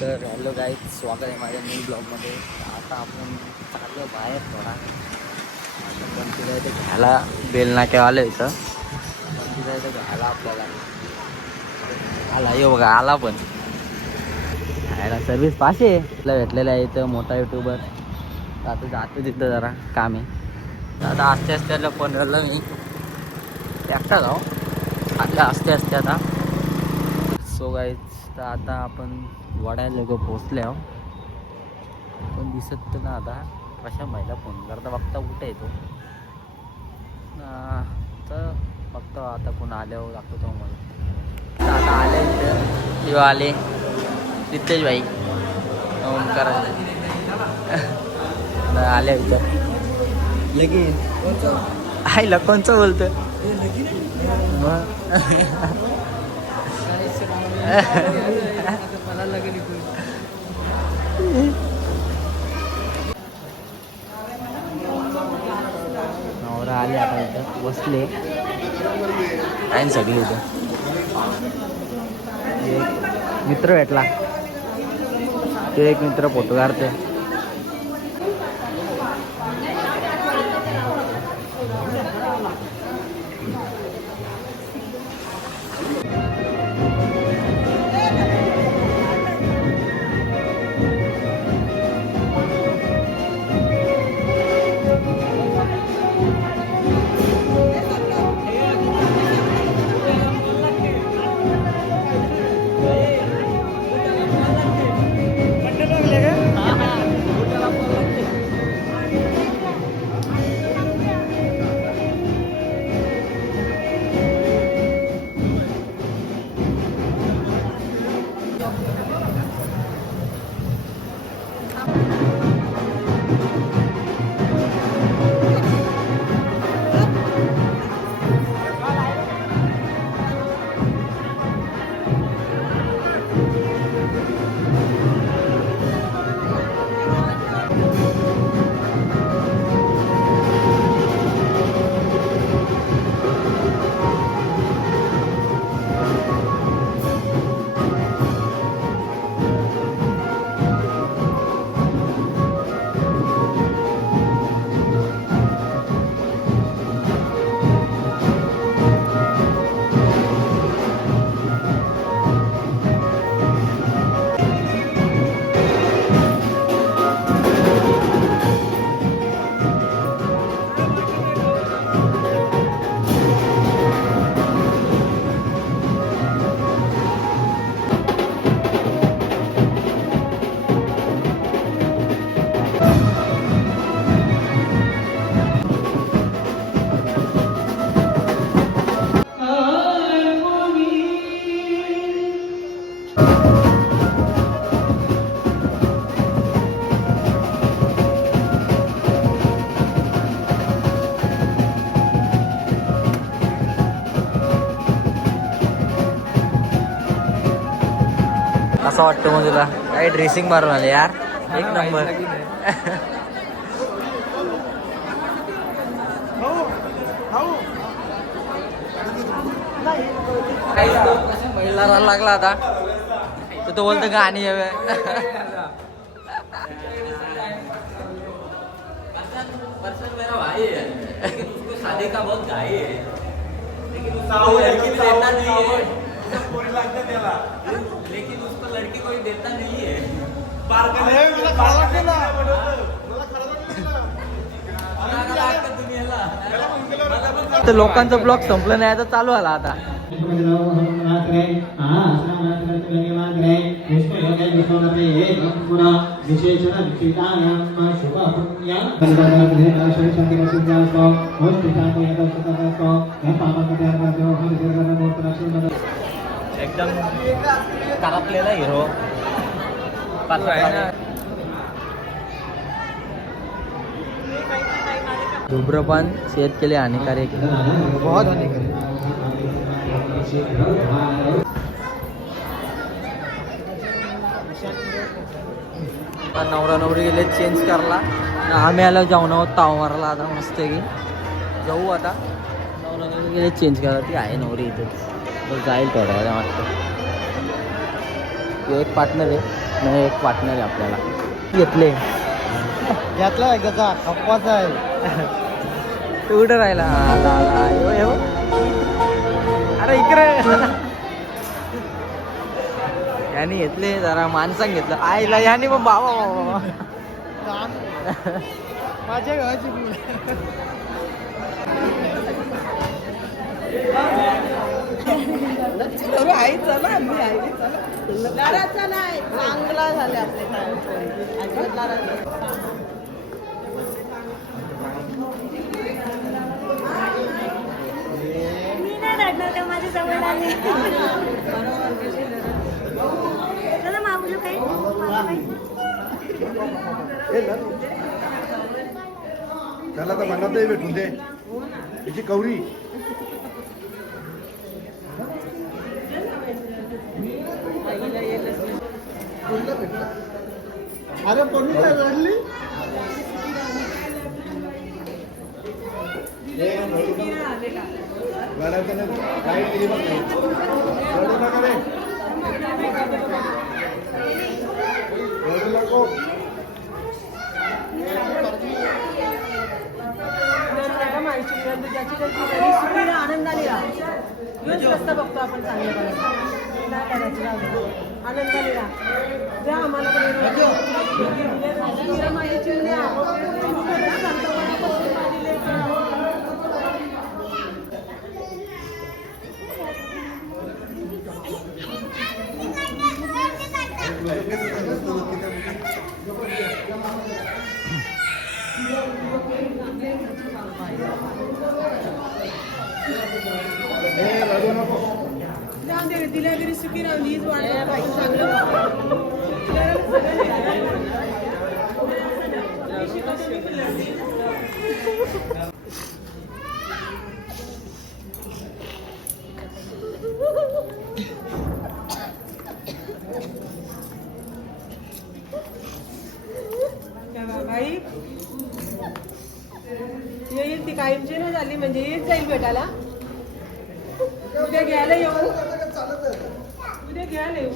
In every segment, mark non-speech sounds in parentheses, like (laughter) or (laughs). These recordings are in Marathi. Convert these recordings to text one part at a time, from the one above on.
तर हॅलो गाईज स्वागत आहे माझ्या न्यू ब्लॉगमध्ये आता आपण चाललो बाहेर थोडा. आपण पण इथे घ्यायला बेल नाक्यावर आलं इथं. पण तिला इथं घ्यायला आपल्याला. आला ये बघा आला पण. घ्यायला सर्विस पाचशे. आहे तुला भेटलेला आहे इथं मोठा युट्यूबर आता जातो तिथं जरा काम. आहे तर आता आस्ते आस्ते आलं फोन राहिलं मी. एकटा जाऊ आता आस्ते आस्ते आता. सो गाईज तर आता आपण वड्या लोक पोचले पण दिसत तर ना आता. कशा महिला फोन करता बघता कुठे येतो तर बघतो आता कोण आल्यावर दाखवतो मला आता आले इथं. किंवा आले. रितेश भाई. ओमकार आले इथं. लगेच आईला कोणचं बोलतं नवरा आले आता इथं बसले. काय सगळे इथं. एक मित्र भेटला. ते एक मित्र फोटो काढते असं वाटतं मग तुला. काही ड्रेसिंग मारून आले यार. एक नंबर महिला लागला आता. तर तो बोलतो गाणी हवे. मेरा भाई है। लेकिन उसको शादी का बहुत घाई है। लेकिन है लेकिन उसको लड़की कोई देता नहीं है. तर लोकांचा ब्लॉग संपलं नाही आता चालू आला आता. एकदम करपलेला हिरो. धूम्रपान सेहत के लिए हानिकारक है. बहुत नवरा नवरी गेले चेंज करला. आम्ही आलो जाऊन आहोत ताव मारला आता मस्त की. जाऊ आता. नवरा नवरी गेले चेंज करा ती आहे नवरी इथेच बस जाईल थोड्या वाटतं. एक पार्टनर आहे नाही एक पार्टनर आहे आपल्याला. घेतले यातला आहे त्याचा खप्पाचा आहे. तू कुठं राहिला अरे इकडे. याने घेतले जरा माणसांग घेतलं. आईला याने पण बाबा बाबा (laughs) माझ्या गावाची. चांगला झाले आपले मी नाही रडणार का माझ्या जवळ आले चला काही त्याला तर मनातही भेटून दे. त्याची कवरी. अरे पण काय रडली नाही, काही केली बघ नाही. रडू नका रे. रडू नको. आनंदाने राहा ह्योच रस्ता बघतो आपण चांगल्यापणे काय करायचं. आनंदाने राहा द्या आम्हाला पण निरोप. मीरा जाऊ दे तिला तरी सुखी राहून हीच वाट बघतो. चांगलं येईल ती कायमची नाही झाली म्हणजे येत जाईल भेटायला. उद्या घ्यायला येऊ उद्या घ्यायला येऊ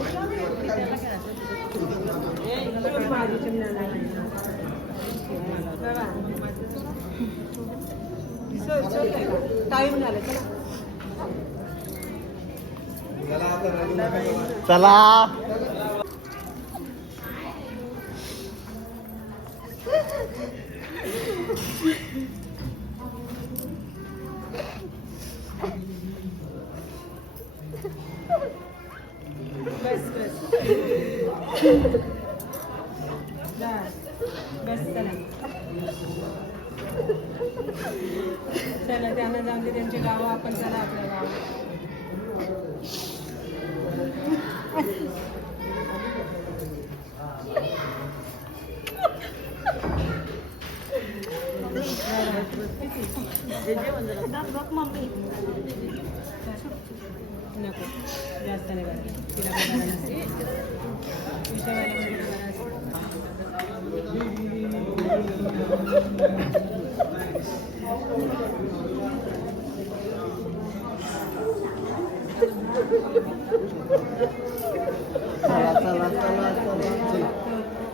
चल माझी चिमण्याला. बाबा. चल, चल ताई. टाइम झाला चला चला त्याला त्यांना जाऊन दे त्यांचे गाव आपण चला आपल्या गावात नको. जास्त नाही करायचं तिला काही करायला नसते. विषयवाले म्हणजे करायचं. चला चला चला चला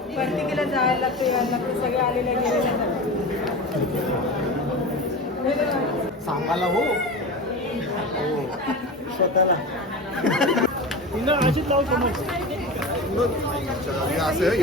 प्रत्येकीला जायला लागतं यायला लागतं सगळे आलेले गेलेले सांगायला हो. स्वतःला. अशीच लावू समज हे असं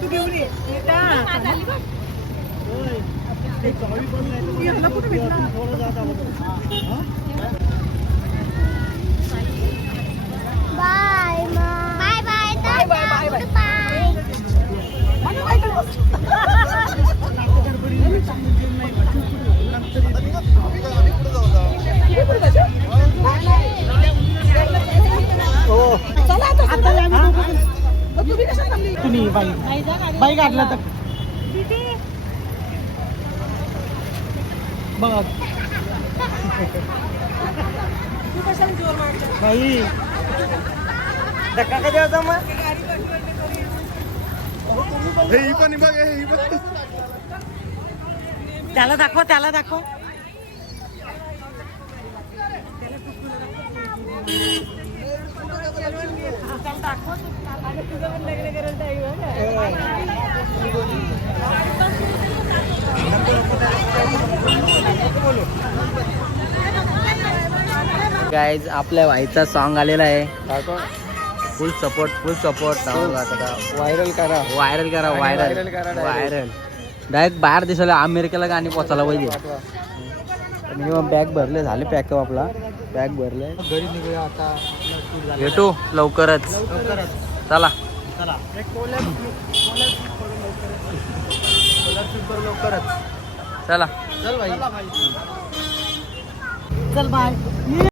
तू घेऊन ये कुठे भेटला बाय बाय. बाई. बाई काढला तर. बघ. बाई. धक्का का द्यायचा मग? हे पण बघ हे बघ. त्याला दाखव त्याला दाखव. गाईज आपल्या भाईचा सॉन्ग आलेला आहे. Full support full support viral करा. व्हायरल करा व्हायरल viral. करा direct. व्हायरल डायरेक्ट बाहेर देशाला अमेरिकेला गाणी पोचायला पाहिजे? मिनिमम बॅग भरले झाले पॅकअप आपला. बॅग भरले. घरी निघूया आता. भेटू लवकरच. लवकरच. चला. चला. लवकरच. चला. चल भाई. चल बाय.